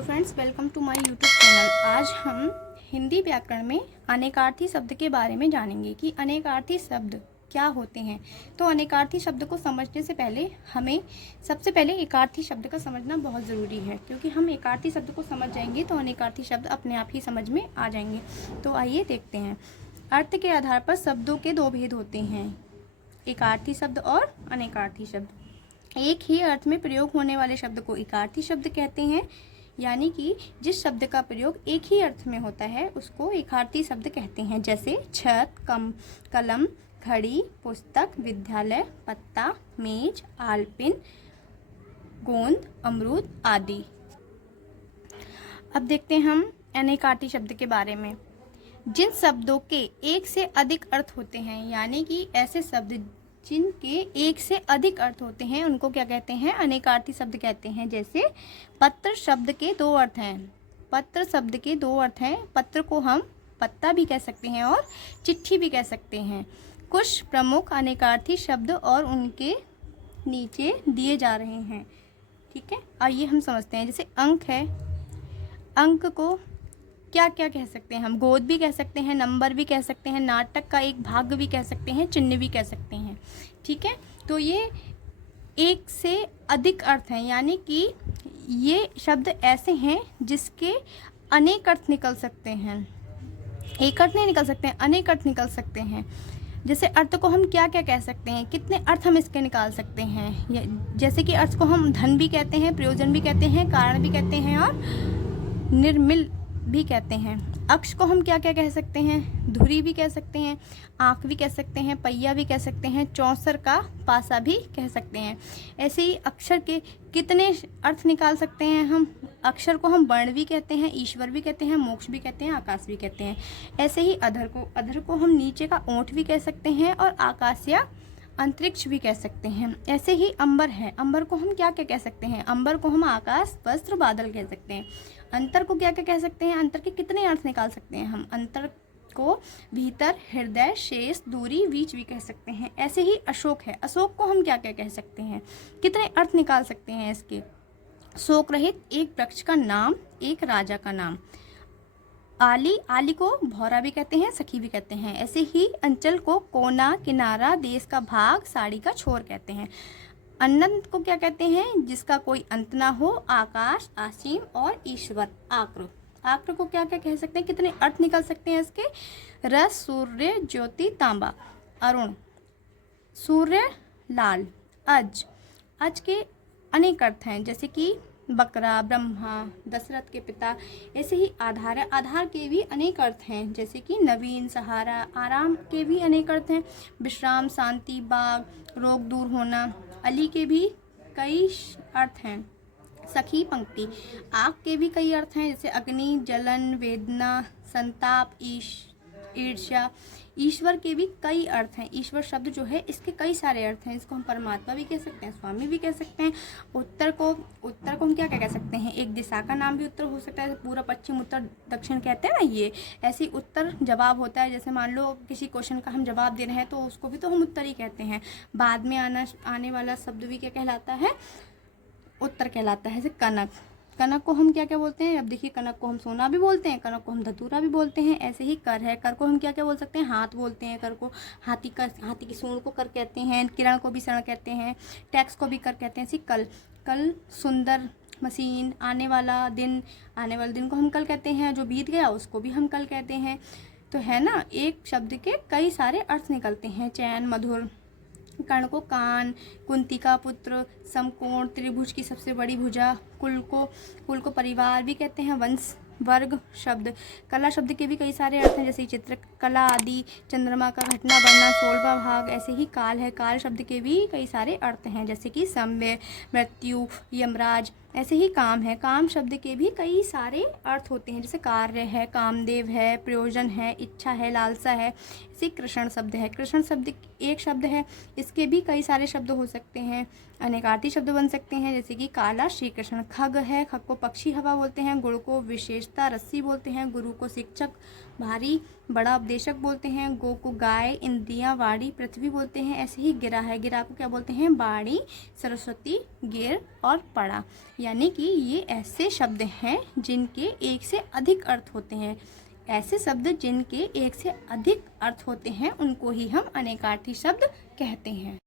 Hello friends, welcome to my YouTube channel. आज हम हिंदी व्याकरण में अनेकार्थी शब्द के बारे में जानेंगे कि अनेकार्थी शब्द क्या होते हैं। तो अनेकार्थी शब्द को समझने से पहले हमें सबसे पहले एकार्थी शब्द का समझना बहुत ज़रूरी है, क्योंकि हम एकार्थी शब्द को समझ जाएंगे तो अनेकार्थी शब्द अपने आप ही समझ में आ जाएंगे। तो आइए देखते हैं। अर्थ के आधार पर शब्दों के दो भेद होते हैं, एकार्थी शब्द और अनेकार्थी शब्द। एक ही अर्थ में प्रयोग होने वाले शब्द को एकार्थी शब्द कहते हैं, यानी कि जिस शब्द का प्रयोग एक ही अर्थ में होता है उसको एकार्थी शब्द कहते हैं। जैसे छत, कलम, घड़ी, पुस्तक, विद्यालय, पत्ता, मेज, आलपिन, गोंद, अमरूद आदि। अब देखते हैं हम अनेकार्थी शब्द के बारे में। जिन शब्दों के एक से अधिक अर्थ होते हैं, यानी कि ऐसे शब्द जिनके एक से अधिक अर्थ होते हैं उनको क्या कहते हैं? अनेकार्थी शब्द कहते हैं। जैसे पत्र शब्द के दो अर्थ हैं। पत्र शब्द के दो अर्थ हैं। पत्र को हम पत्ता भी कह सकते हैं और चिट्ठी भी कह सकते हैं। कुछ प्रमुख अनेकार्थी शब्द और उनके नीचे दिए जा रहे हैं, ठीक है। आइए हम समझते हैं। जैसे अंक है, अंक को क्या क्या कह सकते हैं हम? गोद भी कह सकते हैं, नंबर भी कह सकते हैं, नाटक का एक भाग भी कह सकते हैं, चिन्ह भी कह सकते हैं, ठीक है। तो ये एक से अधिक अर्थ हैं, यानी कि ये शब्द ऐसे हैं जिसके अनेक अर्थ निकल सकते हैं। एक अर्थ नहीं निकल सकते हैं, अनेक अर्थ निकल सकते हैं। जैसे अर्थ को हम क्या क्या कह सकते हैं, कितने अर्थ हम इसके निकाल सकते हैं। जैसे कि अर्थ को हम धन भी कहते हैं, प्रयोजन भी कहते हैं, कारण भी कहते हैं और निर्मिल भी कहते हैं। अक्ष को हम क्या क्या कह सकते हैं? धुरी भी कह सकते हैं, आँख भी कह सकते हैं, पहिया भी कह सकते हैं, चौसर का पासा भी कह सकते हैं। ऐसे ही अक्षर के कितने अर्थ निकाल सकते हैं हम? अक्षर को हम वर्ण भी कहते हैं, ईश्वर भी कहते हैं, मोक्ष भी कहते हैं, आकाश भी कहते हैं। ऐसे ही अधर को हम नीचे का ओंठ भी कह सकते हैं और आकाश या अंतरिक्ष भी कह सकते हैं। ऐसे ही अंबर है, अंबर को हम क्या क्या कह सकते हैं? अंबर को हम आकाश, वस्त्र, बादल कह सकते हैं। अंतर को क्या क्या कह सकते हैं? अंतर के कितने अर्थ निकाल सकते हैं हम? अंतर को भीतर, हृदय, शेष, दूरी, बीच भी कह सकते हैं। ऐसे ही अशोक है, अशोक को हम क्या क्या कह सकते हैं? कितने अर्थ निकाल सकते हैं इसके? शोक रहित, एक वृक्ष का नाम, एक राजा का नाम। आली, आली को भौरा भी कहते हैं, सखी भी कहते हैं। ऐसे ही अंचल को कोना, किनारा, देश का भाग, साड़ी का छोर कहते हैं। अनंत को क्या कहते हैं? जिसका कोई अंत ना हो, आकाश, असीम और ईश्वर। आक्र, आक्र को क्या क्या कह सकते हैं? कितने अर्थ निकल सकते हैं इसके? रस, सूर्य, ज्योति, तांबा। अरुण, सूर्य, लाल। अज, अज के अनेक अर्थ हैं, जैसे कि बकरा, ब्रह्मा, दशरथ के पिता। ऐसे ही आधार है, आधार के भी अनेक अर्थ हैं, जैसे कि नवीन, सहारा। आराम के भी अनेक अर्थ हैं, विश्राम, शांति, बाग, रोग दूर होना। अली के भी कई अर्थ हैं, सखी, पंक्ति। आग के भी कई अर्थ हैं, जैसे अग्नि, जलन, वेदना, संताप, ईर्ष्या। ईश्वर के भी कई अर्थ हैं। ईश्वर शब्द जो है इसके कई सारे अर्थ हैं। इसको हम परमात्मा भी कह सकते हैं, स्वामी भी कह सकते हैं। उत्तर को हम क्या क्या कह सकते हैं? एक दिशा का नाम भी उत्तर हो सकता है, पूरा, पश्चिम, उत्तर, दक्षिण कहते हैं ना ये। ऐसे ही उत्तर जवाब होता है। जैसे मान लो किसी क्वेश्चन का हम जवाब दे रहे हैं तो उसको भी तो हम उत्तर ही कहते हैं। बाद में आने वाला शब्द भी क्या कहलाता है? उत्तर कहलाता है। जैसे कनक, कनक को हम क्या क्या बोलते हैं? अब देखिए, कनक को हम सोना भी बोलते हैं, कनक को हम धतूरा भी बोलते हैं। ऐसे ही कर है, कर को हम क्या क्या बोल सकते हैं? हाथ बोलते हैं। कर को हाथी की सूंड को कर कहते हैं। किरण को भी शरण कहते हैं। टैक्स को भी कर कहते हैं। ऐसे कल, कल, सुंदर, मशीन, आने वाले दिन को हम कल कहते हैं। जो बीत गया उसको भी हम कल कहते हैं। तो है ना, एक शब्द के कई सारे अर्थ निकलते हैं। चैन, मधुर। कर्ण को कान, कुंती का पुत्र, समकोण, त्रिभुज की सबसे बड़ी भुजा। कुल को परिवार भी कहते हैं। वंश, वर्ग। शब्द, कला शब्द के भी कई सारे अर्थ हैं, जैसे चित्रकला आदि। चंद्रमा का घटना, वर्णन, 16वां भाग। ऐसे ही काल है, काल शब्द के भी कई सारे अर्थ हैं, जैसे कि समय, मृत्यु, यमराज। ऐसे ही काम है, काम शब्द के भी कई सारे अर्थ होते हैं, जैसे कार्य है, कामदेव है, प्रयोजन है, इच्छा है, लालसा है। ऐसे कृष्ण शब्द है, कृष्ण शब्द एक शब्द है, इसके भी कई सारे शब्द हो सकते हैं, अनेकार्थी शब्द बन सकते हैं, जैसे कि काला, श्री कृष्ण। खग है, खग को पक्षी हवा बोलते हैं। गुड़ को विशेषता, रस्सी बोलते हैं। गुरु को शिक्षक भारी बड़ा उपदेशक बोलते हैं। गो को गाय, इंद्रियां वाणी, पृथ्वी बोलते हैं। ऐसे ही गिरा है, गिरा को क्या बोलते हैं? वाणी, सरस्वती, गिर और पड़ा। यानी कि ये ऐसे शब्द हैं जिनके एक से अधिक अर्थ होते हैं। ऐसे शब्द जिनके एक से अधिक अर्थ होते हैं उनको ही हम अनेकार्थी शब्द कहते हैं।